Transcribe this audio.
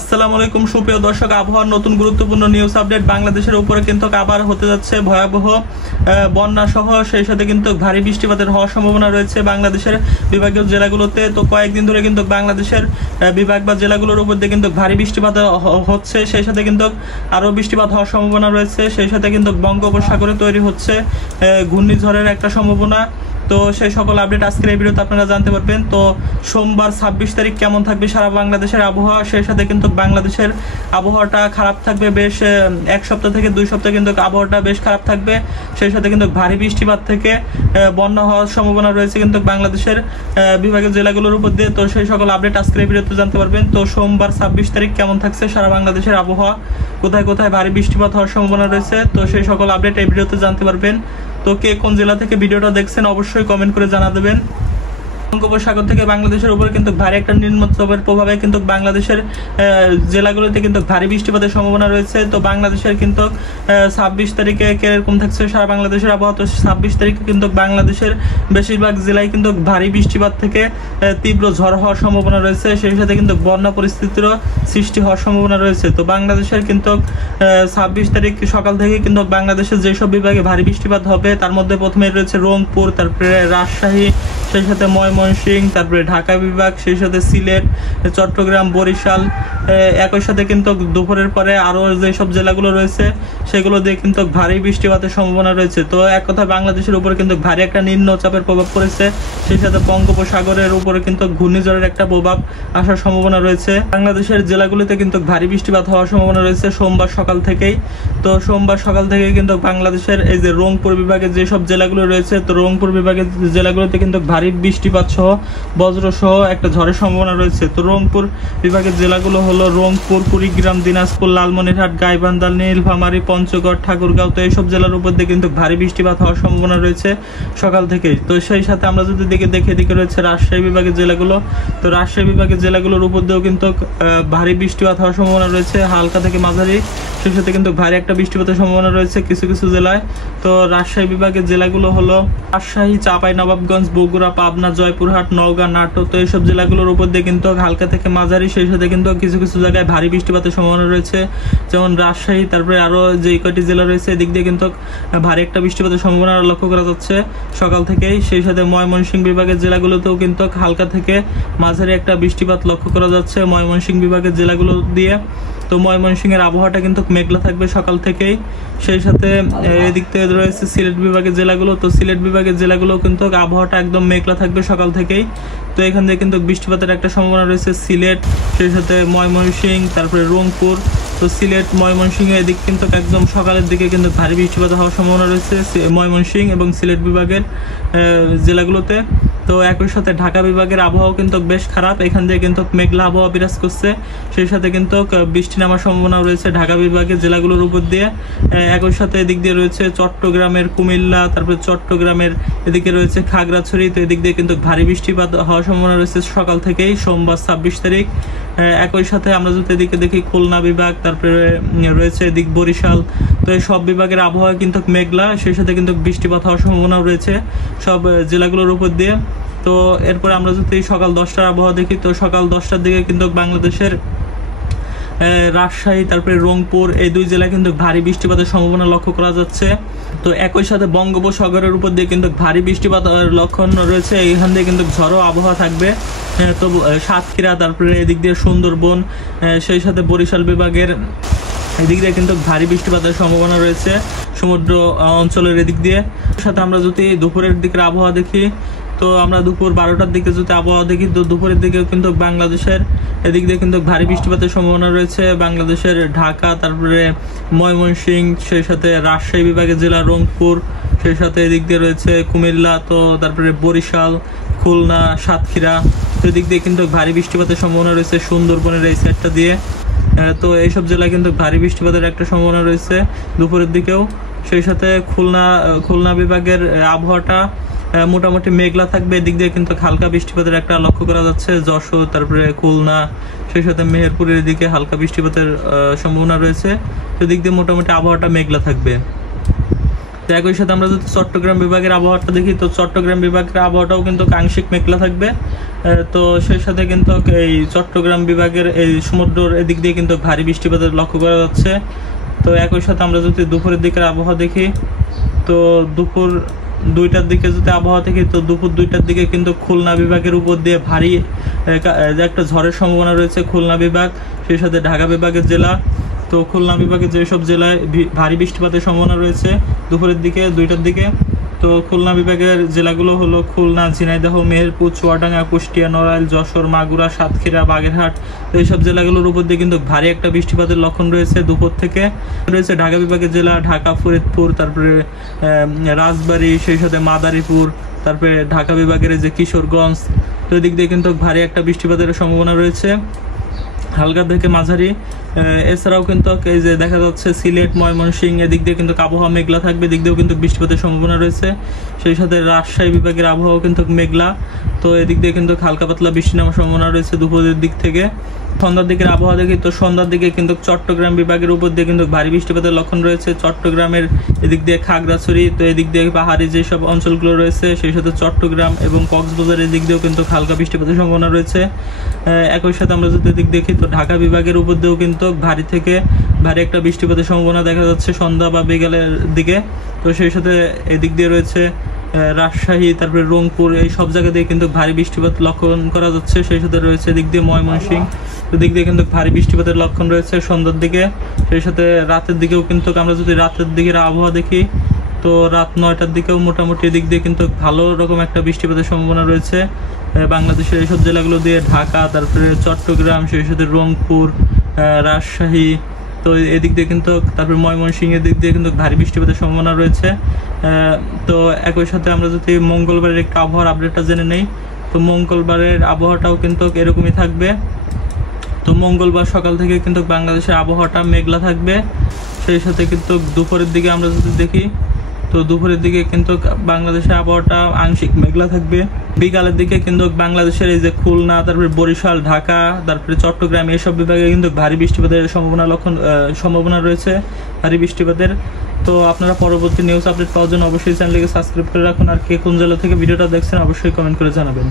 আসসালামু আলাইকুম সুপ্রিয় দর্শক, আবহাওয়ার নতুন গুরুত্বপূর্ণ নিউজ আপডেট। বাংলাদেশের উপরে কিন্তু আবার হতে যাচ্ছে ভয়াবহ বন্যা সহ সেই সাথে কিন্তু ভারী বৃষ্টিপাতের হওয়ার সম্ভাবনা রয়েছে বাংলাদেশের বিভাগীয় জেলাগুলোতে। তো কয়েকদিন ধরে কিন্তু বাংলাদেশের বিভাগ বা জেলাগুলোর উপর দিয়ে কিন্তু ভারী বৃষ্টিপাত হচ্ছে, সেই সাথে কিন্তু আরো বৃষ্টিপাত হওয়ার সম্ভাবনা রয়েছে। সেই সাথে কিন্তু বঙ্গোপসাগরে তৈরি হচ্ছে ঘূর্ণিঝড়ের একটা সম্ভাবনা। তো সেই সকল আপডেট আজকের এই ভিডিওতে আপনারা জানতে পারবেন। তো সোমবার 26 তারিখ কেমন থাকবে সারা বাংলাদেশের আবহাওয়া, সেই সাথে কিন্তু বাংলাদেশের আবহাওয়াটা খারাপ থাকবে বেশ এক সপ্তাহ থেকে 2 সপ্তাহ কিন্তু আবহাওয়াটা বেশ খারাপ থাকবে। সেই সাথে কিন্তু ভারী বৃষ্টিপাত থেকে বন্যা হওয়ার সম্ভাবনা রয়েছে কিন্তু বাংলাদেশের বিভাগীয় জেলাগুলোর উপর দিয়ে। তো সেই সকল আপডেট আজকের এই ভিডিওতে জানতে পারবেন। তো সোমবার 26 তারিখ কেমন থাকছে সারা বাংলাদেশের আবহাওয়া, কোথায় কোথায় ভারী বৃষ্টিপাত হওয়ার সম্ভাবনা রয়েছে, তো সেই সকল আপডেট এই ভিডিওতে জানতে পারবেন। তো কে কোন জেলা থেকে ভিডিওটা দেখছেন অবশ্যই কমেন্ট করে জানা দেবেন। বঙ্গোপসাগর থেকে বাংলাদেশের উপরে কিন্তু ভারী একটা নিম্নচাপের প্রভাবে কিন্তু বাংলাদেশের জেলাগুলোতে কিন্তু ভারী বৃষ্টিপাতের সম্ভাবনা রয়েছে। তো বাংলাদেশের কিন্তু 26 তারিখে কিরকম থাকছে সারা বাংলাদেশের আবহাওয়া, তো 26 তারিখে কিন্তু বাংলাদেশের বেশিরভাগ জেলায় কিন্তু ভারী বৃষ্টিপাত থেকে তীব্র ঝড় হওয়ার সম্ভাবনা রয়েছে। সেই সাথে কিন্তু বন্যা পরিস্থিতিরও সৃষ্টি হওয়ার সম্ভাবনা রয়েছে। তো বাংলাদেশের কিন্তু 26 তারিখ সকাল থেকে কিন্তু বাংলাদেশের যেসব বিভাগে ভারী বৃষ্টিপাত হবে তার মধ্যে প্রথমে রয়েছে রংপুর, তারপরে রাজশাহী, সেই সাথে ময়মনসিংহ, তারপরে ঢাকা বিভাগ, সেই সাথে সিলেট, চট্টগ্রাম, বরিশাল। একই সাথে কিন্তু দুপুরের পরে আরো যেসব জেলাগুলো রয়েছে সেগুলো দিয়ে কিন্তু ভারী বৃষ্টিপাতের সম্ভাবনা রয়েছে। তো এক কথা বাংলাদেশের উপরে কিন্তু ভারী একটা নিম্নচাপের প্রভাব পড়েছে, সেই সাথে বঙ্গোপসাগরের উপরে কিন্তু ঘূর্ণিঝড়ের একটা প্রভাব আসার সম্ভাবনা রয়েছে। বাংলাদেশের জেলাগুলিতে কিন্তু ভারী বৃষ্টিপাত হওয়ার সম্ভাবনা রয়েছে সোমবার সকাল থেকেই। তো সোমবার সকাল থেকে কিন্তু বাংলাদেশের এই যে রংপুর বিভাগের যেসব জেলাগুলো রয়েছে, তো রংপুর বিভাগের জেলাগুলোতে কিন্তু ভারী বৃষ্টিপাত সহ বজ্র সহ একটা ঝড়ের সম্ভাবনা রয়েছে। তো রংপুর বিভাগের জেলাগুলো হলো রংপুর, কুড়িগ্রাম, দিনাজপুর, লালমনিরহাট, গাইবান্ধা, নীলফামারী, পঞ্চগড়, ঠাকুরগাঁও। তো এইসব জেলার উপর দিয়ে কিন্তু ভারী বৃষ্টিপাত হওয়ার সম্ভাবনা রয়েছে সকাল থেকে। তো সেই সাথে আমরা যদি দেখে এদিকে রয়েছে রাজশাহী বিভাগের জেলাগুলো, তো রাজশাহী বিভাগের জেলাগুলোর উপর দিয়েও কিন্তু ভারী বৃষ্টিপাত হওয়ার সম্ভাবনা রয়েছে, হালকা থেকে মাঝারি। সেই সাথে কিন্তু ভারী একটা বৃষ্টিপাতের সম্ভাবনা রয়েছে কিছু কিছু জেলায়। তো রাজশাহী বিভাগের জেলাগুলো হলো রাজশাহী, চাঁপাইনবাবগঞ্জ, বগুড়া, পাবনা, জয়পুরহাট, নওগাঁ, নাটোর। তো এইসব জেলাগুলোর উপর দিয়ে কিন্তু হালকা থেকে মাঝারি, সেই সাথে কিন্তু কিছু কিছু জায়গায় ভারী বৃষ্টিপাতের সম্ভাবনা রয়েছে, যেমন রাজশাহী, তারপরে আরো যে কয়টি জেলা রয়েছে এদিক দিয়ে কিন্তু ভারী একটা বৃষ্টিপাতের সম্ভাবনা লক্ষ্য করা যাচ্ছে সকাল থেকেই। সেই সাথে ময়মনসিংহ বিভাগের জেলাগুলোতেও কিন্তু হালকা থেকে মাঝারি একটা বৃষ্টিপাত লক্ষ্য করা যাচ্ছে ময়মনসিংহ বিভাগের জেলাগুলো দিয়ে। তো ময়মনসিংহের আবহাওয়াটা কিন্তু মেঘলা থাকবে সকাল থেকেই। সেই সাথে এদিক থেকে রয়েছে সিলেট বিভাগের জেলাগুলো, তো সিলেট বিভাগের জেলাগুলো কিন্তু আবহাওয়াটা একদম মেঘলা থাকবে সকাল থেকেই। তো এখান থেকে কিন্তু বৃষ্টিপাতের একটা সম্ভাবনা রয়েছে সিলেট, সেই সাথে ময়মনসিংহ, তারপরে রংপুর। তো সিলেট, ময়মনসিংহ এদিক কিন্তু একদম সকালের দিকে কিন্তু ভারী বৃষ্টিপাত হওয়ার সম্ভাবনা রয়েছে ময়মনসিংহ এবং সিলেট বিভাগের জেলাগুলোতে। তো একই সাথে ঢাকা বিভাগের আবহাওয়া কিন্তু বেশ খারাপ, এখান থেকে কিন্তু মেঘলা আবহাওয়া বিরাজ করছে, সেই সাথে কিন্তু বৃষ্টি নামার সম্ভাবনা রয়েছে ঢাকা বিভাগের জেলাগুলোর উপর দিয়ে। একই সাথে এদিক দিয়ে রয়েছে চট্টগ্রামের কুমিল্লা, তারপরে চট্টগ্রামের এদিকে রয়েছে খাগড়াছড়ি। তো এদিক দিয়ে কিন্তু ভারী বৃষ্টিপাত হওয়ার সম্ভাবনা রয়েছে সকাল থেকেই সোমবার 26 তারিখ। একই সাথে আমরা যদি এদিকে দেখি খুলনা বিভাগ, তারপরে রয়েছে এদিক বরিশাল। তো এই সব বিভাগের আবহাওয়া কিন্তু মেঘলা, সেই সাথে কিন্তু বৃষ্টিপাত হওয়ার সম্ভাবনা রয়েছে সব জেলাগুলোর উপর দিয়ে। তো এরপরে আমরা যদি সকাল 10টার আবহাওয়া দেখি, তো সকাল 10টার দিকে কিন্তু বাংলাদেশের রাজশাহী, তারপরে রংপুর এই দুই জেলায় কিন্তু ভারী বৃষ্টিপাতের সম্ভাবনা লক্ষ্য করা যাচ্ছে। তো একই সাথে বঙ্গোপসাগরের উপর দিয়ে কিন্তু ভারী বৃষ্টিপাত লক্ষণ রয়েছে, এখান দিয়ে কিন্তু ঝড়ো আবহাওয়া থাকবে। তো সাতক্ষীরা, তারপরে এদিক দিয়ে সুন্দরবন, সেই সাথে বরিশাল বিভাগের এদিক দিয়ে কিন্তু ভারী বৃষ্টিপাতের সম্ভাবনা রয়েছে সমুদ্র অঞ্চলের এদিক দিয়ে। সাথে আমরা যদি দুপুরের দিকের আবহাওয়া দেখি, তো আমরা দুপুর 12টার দিকে যদি আবহাওয়া দেখি, তো দুপুরের দিকে কিন্তু বাংলাদেশের এদিক দিয়ে কিন্তু ভারী বৃষ্টিপাতের সম্ভাবনা রয়েছে বাংলাদেশের ঢাকা, তারপরে ময়মনসিংহ, সেই সাথে রাজশাহী বিভাগের জেলা রংপুর, সেই সাথে এদিক দিয়ে রয়েছে কুমিল্লা, তো তারপরে বরিশাল, খুলনা, সাতক্ষীরা। তো এদিক দিয়ে কিন্তু ভারী বৃষ্টিপাতের সম্ভাবনা রয়েছে সুন্দরবনের এই সাইডটা দিয়ে। তো এইসব জেলায় কিন্তু ভারী বৃষ্টিপাতের একটা সম্ভাবনা রয়েছে দুপুরের দিকেও। সেই সাথে খুলনা বিভাগের আবহাওয়াটা মোটামুটি মেঘলা থাকবে, এদিক দিয়ে কিন্তু হালকা বৃষ্টিপাতের একটা লক্ষ্য করা যাচ্ছে যশোর, তারপরে খুলনা, সেই সাথে মেহেরপুরের দিকে হালকা বৃষ্টিপাতের সম্ভাবনা রয়েছে। সেদিক দিয়ে মোটামুটি আবহাওয়াটা মেঘলা থাকবে। তো একই সাথে আমরা যদি চট্টগ্রাম বিভাগের আবহাওয়াটা দেখি, তো চট্টগ্রাম বিভাগের আবহাওয়াটাও কিন্তু আংশিক মেঘলা থাকবে। তো সেই সাথে কিন্তু এই চট্টগ্রাম বিভাগের এই সমুদ্রের এদিক দিয়ে কিন্তু ভারী বৃষ্টিপাতের লক্ষ্য করা যাচ্ছে। তো একই সাথে আমরা যদি দুপুরের দিকের আবহাওয়া দেখি, তো দুপুর 2টার দিকে যদি আবহাওয়া দেখি, তো দুপুর 2টার দিকে কিন্তু খুলনা বিভাগের উপর দিয়ে ভারী একটা ঝড়ের সম্ভাবনা রয়েছে খুলনা বিভাগ, সেই সাথে ঢাকা বিভাগের জেলা। তো খুলনা বিভাগের যেসব জেলায় ভারী বৃষ্টিপাতের সম্ভাবনা রয়েছে দুপুরের দিকে 2টার দিকে, তো খুলনা বিভাগের জেলাগুলো হলো খুলনা, ঝিনাইদহ, মেহেরপুর, চুয়াডাঙ্গা, কুষ্টিয়া, নড়াইল, যশোর, মাগুরা, সাতক্ষীরা, বাগেরহাট। তো এইসব জেলাগুলোর উপর দিয়ে কিন্তু ভারী একটা বৃষ্টিপাতের লক্ষণ রয়েছে দুপুর থেকে। রয়েছে ঢাকা বিভাগের জেলা ঢাকা, ফরিদপুর, তারপরে রাজবাড়ী, সেই সাথে মাদারীপুর, তারপরে ঢাকা বিভাগের যে কিশোরগঞ্জ। তো এদিক দিয়ে কিন্তু ভারী একটা বৃষ্টিপাতের সম্ভাবনা রয়েছে, হালকা থেকে মাঝারি। এছাড়াও কিন্তু এই যে দেখা যাচ্ছে সিলেট, ময়মনসিংহ, এদিক দিয়ে কিন্তু আবহাওয়া মেঘলা থাকবে, এদিক দিয়েও কিন্তু বৃষ্টিপাতের সম্ভাবনা রয়েছে। সেই সাথে রাজশাহী বিভাগের আবহাওয়া কিন্তু মেঘলা, তো এদিক দিয়ে কিন্তু হালকা পাতলা বৃষ্টি নামার সম্ভাবনা রয়েছে দুপুরের দিক থেকে। সন্ধ্যার দিকের আবহাওয়া দেখি, তো সন্ধ্যার দিকে কিন্তু চট্টগ্রাম বিভাগের উপর দিয়ে কিন্তু ভারী বৃষ্টিপাতের লক্ষণ রয়েছে। চট্টগ্রামের এদিক দিয়ে খাগড়াছড়ি, তো এদিক দিয়ে পাহাড়ি যেসব অঞ্চলগুলো রয়েছে, সেই সাথে চট্টগ্রাম এবং কক্সবাজার এদিক দিয়েও কিন্তু হালকা বৃষ্টিপাতের সম্ভাবনা রয়েছে। একই সাথে আমরা যদি এদিক দেখি, তো ঢাকা বিভাগের উপর দিয়েও কিন্তু ভারী থেকে ভারী একটা বৃষ্টিপাতের সম্ভাবনা দেখা যাচ্ছে সন্ধ্যা বা বিকালের দিকে। তো সেই সাথে এদিক দিয়ে রয়েছে রাজশাহী, তারপরে রংপুর, এই সব জায়গা দিয়ে কিন্তু ভারী বৃষ্টিপাত লক্ষণ করা যাচ্ছে। সেই সাথে রয়েছে এদিক দিয়ে ময়মনসিংহ, এদিক দিয়ে কিন্তু ভারী বৃষ্টিপাতের লক্ষণ রয়েছে সন্ধ্যার দিকে। সেই সাথে রাতের দিকেও কিন্তু আমরা যদি রাতের দিকের আবহাওয়া দেখি, তো রাত 9টার দিকেও মোটামুটি এদিক দিয়ে কিন্তু ভালো রকম একটা বৃষ্টিপাতের সম্ভাবনা রয়েছে বাংলাদেশের এইসব জেলাগুলো দিয়ে, ঢাকা, তারপরে চট্টগ্রাম, সেই সাথে রংপুর, রাজশাহী। তো এদিক দিয়ে কিন্তু তারপরে ময়মনসিংহের দিক দিয়ে কিন্তু ভারী বৃষ্টিপাতের সম্ভাবনা রয়েছে। তো একই সাথে আমরা যদি মঙ্গলবারের একটা আবহাওয়ার আপডেটটা জেনে নেই, তো মঙ্গলবারের আবহাওয়াটাও কিন্তু এরকমই থাকবে। তো মঙ্গলবার সকাল থেকে কিন্তু বাংলাদেশের আবহাওয়াটা মেঘলা থাকবে। সেই সাথে কিন্তু দুপুরের দিকে আমরা যদি দেখি, তো দুপুরের দিকে কিন্তু বাংলাদেশের আবহাওয়াটা আংশিক মেঘলা থাকবে। বিকালের দিকে কিন্তু বাংলাদেশের এই যে খুলনা, তারপরে বরিশাল, ঢাকা, তারপরে চট্টগ্রাম, এইসব বিভাগে কিন্তু ভারী বৃষ্টিপাতের সম্ভাবনা রয়েছে ভারী বৃষ্টিপাতের। তো আপনারা পরবর্তী নিউজ আপডেট পাওয়ার জন্য অবশ্যই চ্যানেলকে সাবস্ক্রাইব করে রাখুন। আর কে কোন জেলা থেকে ভিডিওটা দেখছেন অবশ্যই কমেন্ট করে জানাবেন।